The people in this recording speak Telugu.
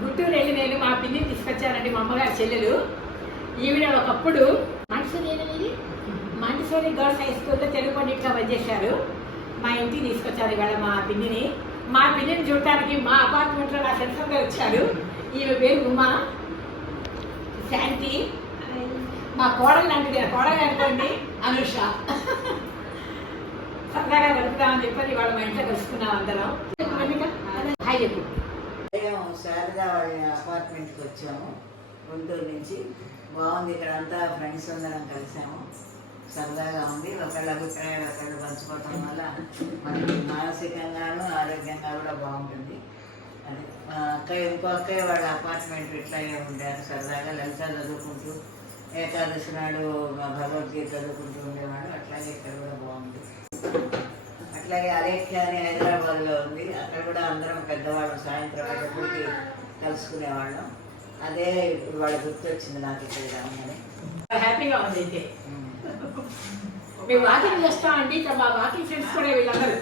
గుంటూరు వెళ్ళి నేను మా పిన్నిని తీసుకొచ్చానండి, మా అమ్మగారి చెల్లెలు. ఈవిడ ఒకప్పుడు మంటిసోరి గర్ల్స్ హై స్కూల్లో తెలుగు పండిట్గా పనిచేశారు. మా ఇంటికి తీసుకొచ్చారు ఇవాళ మా పిన్నిని. మా పిన్నిని చూడటానికి మా అపార్ట్మెంట్లో నా ఫ్రెండ్స్ అందరూ వచ్చారు. ఈమె పేరు ఉమా, శాంతి, మా కోడలు లాంటిది, కోడలు అనుకోండి అనుష. సరదాగా గడుపుతామని చెప్పని ఇవాళ మా ఇంట్లో కలుసుకున్నాం అందరం. హాయ్ చెప్పు. శారదా వాళ్ళ అపార్ట్మెంట్కి వచ్చాము గుంటూరు నుంచి. బాగుంది, ఇక్కడ అంతా ఫ్రెండ్స్ అందరం కలిసాము. సరదాగా ఉంది. ఒకళ్ళ అభిప్రాయాలు ఒకళ్ళు పంచుకోవటం వల్ల మనకి మానసికంగాను ఆరోగ్యంగా కూడా బాగుంటుంది. అది అక్కయ్య ఇంకో అక్కయ్య వాళ్ళ అపార్ట్మెంట్ ఇట్లాగే ఉండారు. సరదాగా లలిత చదువుకుంటూ ఏకాదశి నాడు భగవద్గీత చదువుకుంటూ ఉండేవాడు. అట్లాగే ఇక్కడ కూడా బాగుంది. అట్లాగే అలేఖ్య అని హైదరాబాద్లో ఉంది. అక్కడ కూడా అందరం పెద్దవాళ్ళు సాయంత్రం ఎప్పటికీ కలుసుకునేవాళ్ళం. అదే ఇప్పుడు వాళ్ళు గుర్తొచ్చింది నాకు ఇక్కడ రాగానే. హ్యాపీగా ఉంది. అయితే మేము వాకింగ్ చేస్తామండి. మా వాకింగ్ ఫ్రెండ్స్ కూడా వీళ్ళందరూ